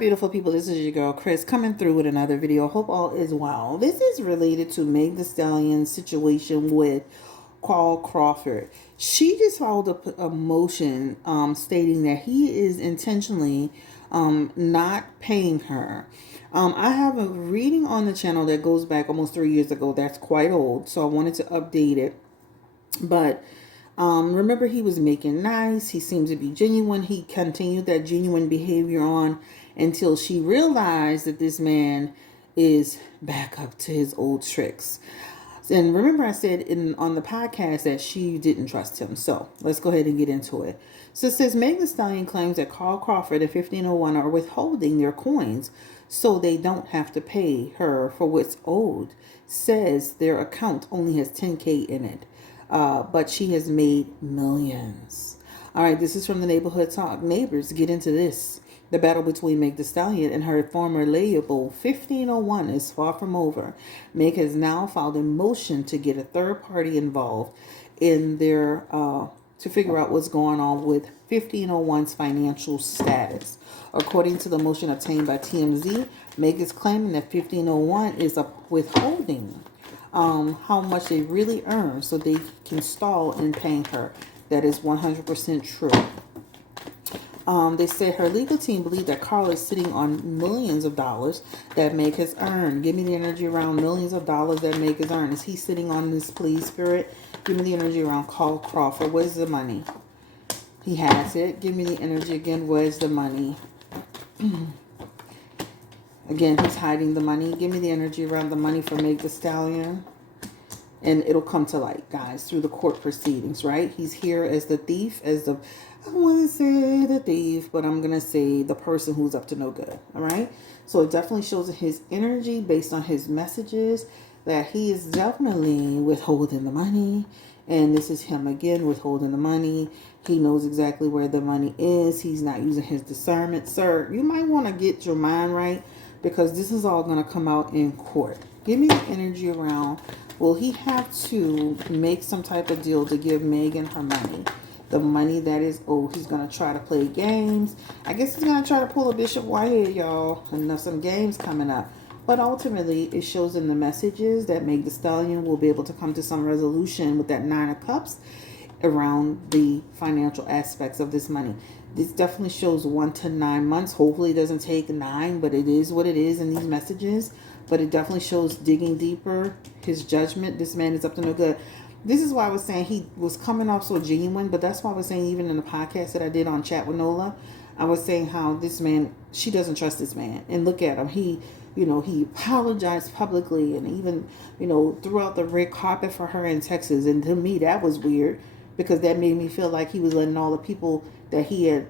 beautiful people? This is your girl Chris coming through with another video. Hope all is well. This is related to Meg the Stallion's situation with Carl Crawford. She just filed a motion stating that he is intentionally not paying her. I have a reading on the channel that goes back almost 3 years ago. That's quite old, so I wanted to update it. But remember, he was making nice. He seemed to be genuine. He continued that genuine behavior on until she realized that this man is back up to his old tricks. And remember, I said on the podcast that she didn't trust him. So let's go ahead and get into it. So it says, Meg Thee Stallion claims that Carl Crawford and 1501 are withholding their coins so they don't have to pay her for what's owed. Says their account only has 10K in it. But she has made millions. All right, this is from the Neighborhood Talk. Neighbors, get into this. The battle between Meg Thee Stallion and her former label 1501 is far from over. Meg has now filed a motion to get a third party involved in their to figure out what's going on with 1501's financial status. According to the motion obtained by TMZ, Meg is claiming that 1501 is withholding how much they really earn so they can stall in paying her. That is 100% true. They said her legal team believe that Carl is sitting on millions of dollars that Meg has earned. Give me the energy around millions of dollars that Meg has earned. Is he sitting on this, please, Spirit? Give me the energy around Carl Crawford. Where's the money? He has it. Give me the energy again. Where's the money? Again, he's hiding the money. Give me the energy around the money for Meg Thee Stallion. And it'll come to light, guys, through the court proceedings, right? He's here as the thief, I want to say the thief, but I'm going to say the person who's up to no good, all right? So it definitely shows his energy based on his messages that he is definitely withholding the money. And this is him again withholding the money. He knows exactly where the money is. He's not using his discernment. Sir, you might want to get your mind right because this is all going to come out in court. Give me the energy around. Will he have to make some type of deal to give Megan her money? The money that is owed. He's going to try to play games. I guess he's going to try to pull a Bishop Whitehead, y'all. And there's some games coming up. But ultimately, it shows in the messages that Meg Thee Stallion will be able to come to some resolution with that 9 of Cups around the financial aspects of this money. This definitely shows 1 to 9 months. Hopefully it doesn't take 9, but it is what it is in these messages. But it definitely shows digging deeper, his judgment. This man is up to no good. This is why I was saying he was coming off so genuine, but that's why I was saying even in the podcast that I did on Chat with Nola, I was saying how this man, she doesn't trust this man. And look at him. He apologized publicly and even, threw out the red carpet for her in Texas. And to me, that was weird because that made me feel like he was letting all the people that he had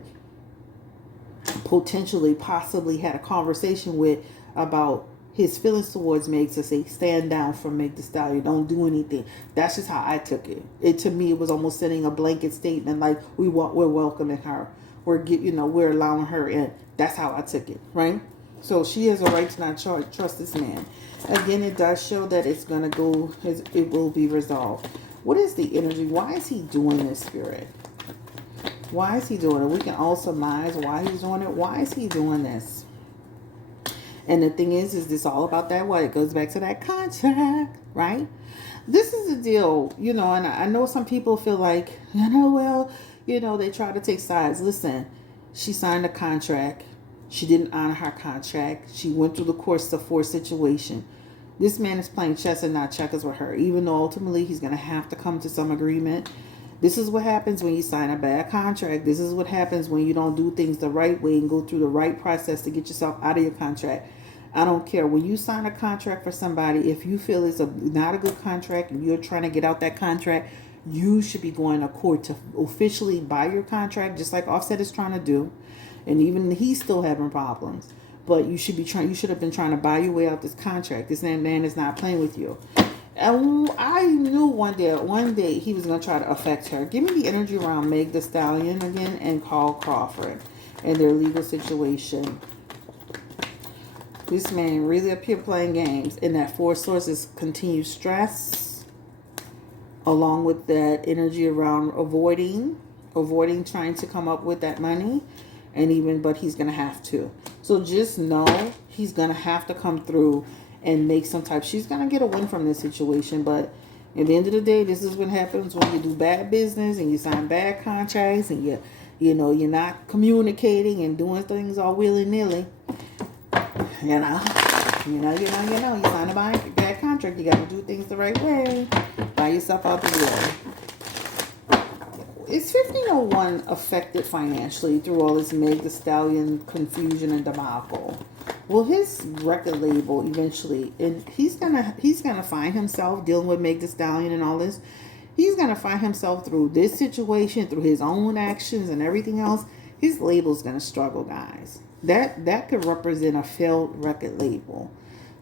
possibly had a conversation with about his feelings towards Meg to say, stand down from Meg Thee Stallion. Don't do anything. That's just how I took it. To me, it was almost sending a blanket statement like we're welcoming her. We're allowing her in. That's how I took it, right? So she has a right to not trust this man. Again, it does show that it's going to go, it will be resolved. What is the energy? Why is he doing this, Spirit? Why is he doing it? We can all surmise why he's doing it. Why is he doing this? And the thing is this all about that what? It goes back to that contract, right? This is the deal, and I know some people feel like, they try to take sides. Listen, she signed a contract. She didn't honor her contract. She went through the course of force situation. This man is playing chess and not checkers with her, even though ultimately he's going to have to come to some agreement. This is what happens when you sign a bad contract. This is what happens when you don't do things the right way and go through the right process to get yourself out of your contract. I don't care. When you sign a contract for somebody, if you feel it's not a good contract and you're trying to get out that contract, you should be going to court to officially buy your contract, just like Offset is trying to do. And even he's still having problems. But you should have been trying to buy your way out this contract. This man is not playing with you. And I knew one day he was going to try to affect her. Give me the energy around Meg Thee Stallion again and Carl Crawford and their legal situation. This man really up here playing games. And that 4 sources continued stress. Along with that energy around avoiding trying to come up with that money. and even, but he's gonna have to. So just know he's gonna have to come through and make some type. She's gonna get a win from this situation, but at the end of the day, this is what happens when you do bad business and you sign bad contracts and you're not communicating and doing things all willy nilly. You know, you sign a bad contract. You got to do things the right way. Buy yourself out the door. Is 1501 affected financially through all this Meg the Stallion confusion and debacle? Will his record label eventually, and he's gonna find himself dealing with Meg the Stallion and all this. He's gonna find himself through this situation, through his own actions and everything else. His label's gonna struggle, guys. That could represent a failed record label.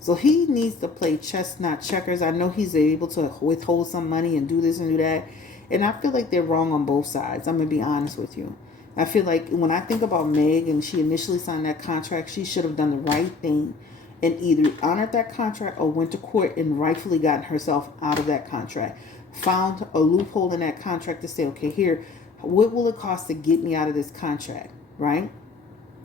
So he needs to play chess, not checkers. I know he's able to withhold some money and do this and do that. And I feel like they're wrong on both sides. I'm going to be honest with you. I feel like when I think about Meg and she initially signed that contract, she should have done the right thing and either honored that contract or went to court and rightfully gotten herself out of that contract. Found a loophole in that contract to say, okay, here, what will it cost to get me out of this contract, right?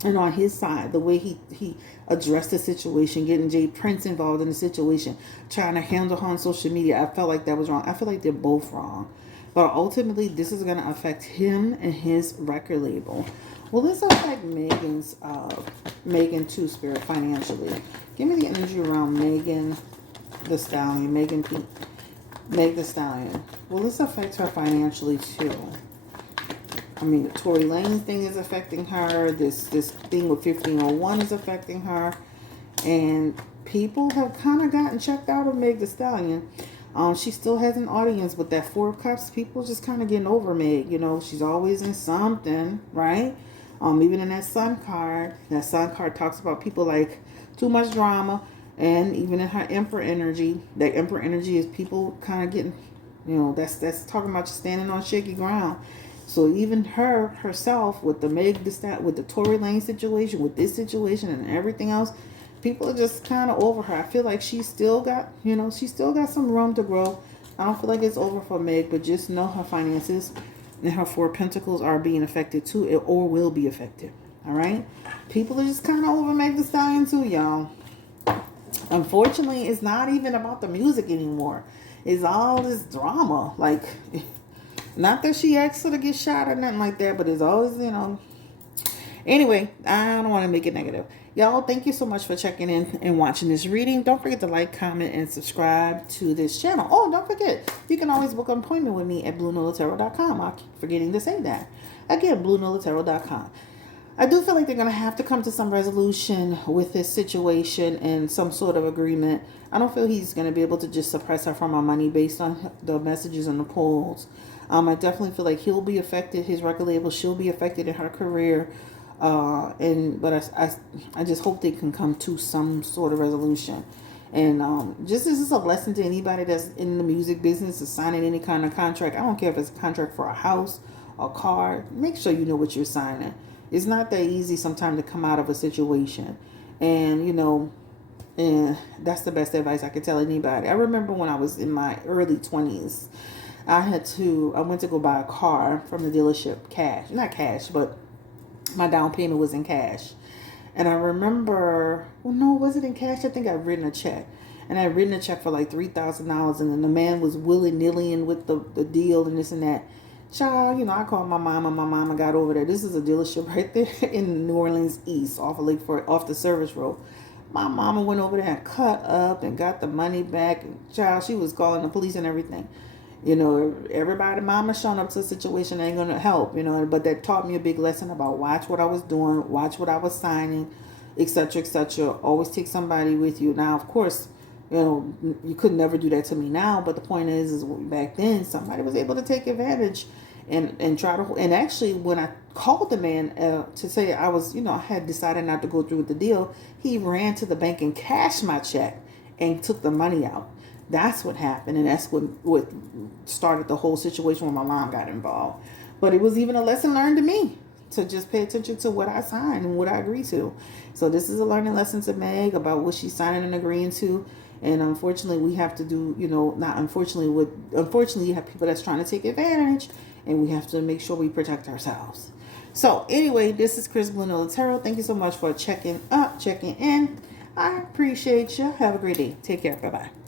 And on his side, the way he addressed the situation, getting Jay Prince involved in the situation, trying to handle her on social media, I felt like that was wrong. I feel like they're both wrong. But ultimately, this is going to affect him and his record label. Will this affect Megan Two Spirit financially? Give me the energy around Megan the Stallion, Meg the Stallion. Will this affect her financially too? I mean, the Tory Lanez thing is affecting her. This thing with 1501 is affecting her. And people have kind of gotten checked out of Meg the Stallion. She still has an audience, but that Four of Cups, people just kind of getting over Meg. You know, she's always in something, right? Even in that Sun card talks about people like too much drama. And even in her Emperor energy, that Emperor energy is people kind of getting, that's talking about you standing on shaky ground. So even herself with the with the Tory Lane situation, with this situation and everything else, people are just kind of over her. I feel like she's still got some room to grow. I don't feel like it's over for Meg, but just know her finances and her Four of Pentacles are being affected too, or will be affected. All right, people are just kind of over Meg the Stallion too, y'all. Unfortunately, it's not even about the music anymore. It's all this drama, like. Not that she asked her to get shot or nothing like that, but it's always, Anyway, I don't want to make it negative. Y'all, thank you so much for checking in and watching this reading. Don't forget to like, comment, and subscribe to this channel. Oh, don't forget, you can always book an appointment with me at BlueNolaTarot.com. I keep forgetting to say that. Again, BlueNolaTarot.com. I do feel like they're going to have to come to some resolution with this situation and some sort of agreement. I don't feel he's going to be able to just suppress her from her money based on the messages and the polls. I definitely feel like he'll be affected, his record label, she'll be affected in her career. But I just hope they can come to some sort of resolution. And just this is a lesson to anybody that's in the music business is signing any kind of contract. I don't care if it's a contract for a house, a car. Make sure you know what you're signing. It's not that easy sometimes to come out of a situation. And, and that's the best advice I could tell anybody. I remember when I was in my early 20s, I went to go buy a car from the dealership cash. Not cash, but my down payment was in cash. And I remember, was it in cash? I think I'd written a check. And I'd written a check for like $3,000. And then the man was willy-nilly with the deal and this and that. Child, I called my mama. My mama got over there. This is a dealership right there in New Orleans East, off the service road. My mama went over there and cut up and got the money back. And child, she was calling the police and everything. Everybody, mama showing up to a situation ain't going to help, but that taught me a big lesson about watch what I was doing, watch what I was signing, etc., etc. Always take somebody with you. Now, of course, you could never do that to me now, but the point is back then, somebody was able to take advantage and try to, and actually when I called the man to say I was, I had decided not to go through with the deal, he ran to the bank and cashed my check and took the money out. That's what happened, and that's what started the whole situation when my mom got involved. But it was even a lesson learned to me to just pay attention to what I signed and what I agree to. So this is a learning lesson to Meg about what she's signing and agreeing to. And unfortunately, we have to do, unfortunately, you have people that's trying to take advantage, and we have to make sure we protect ourselves. So anyway, this is Chris Blue Nola Tarot. Thank you so much for checking in. I appreciate you. Have a great day. Take care. Bye bye.